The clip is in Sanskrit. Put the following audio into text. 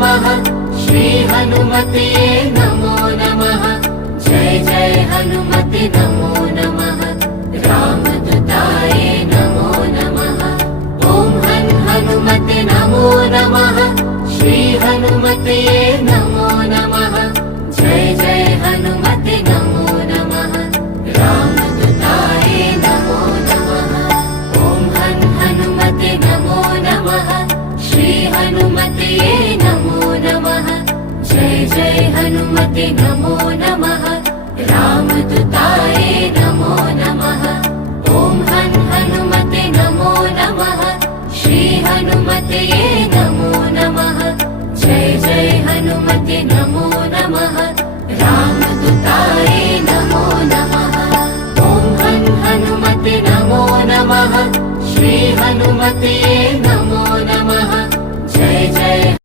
नमः श्री हनुमते नमो नमः जय जय हनुमते नमो नमः रामदूताय नमो नमः ॐ हनुमते नमो नमः श्री हनुमते नमो नमः जय जय हनुमते नमो नमः रामदूताय नमो नमः ॐ हनुमते नमो नमः श्री हनुमते नमो नमः जय जय हनुमते नमो नमः रामदूताय नमो नमः ॐ हनुमते नमो नमः श्री हनुमते नमो नमः जय जय हनुमते नमो नमः रामदूताय नमो नमः ॐ हनुमते नमो नमः श्री हनुमते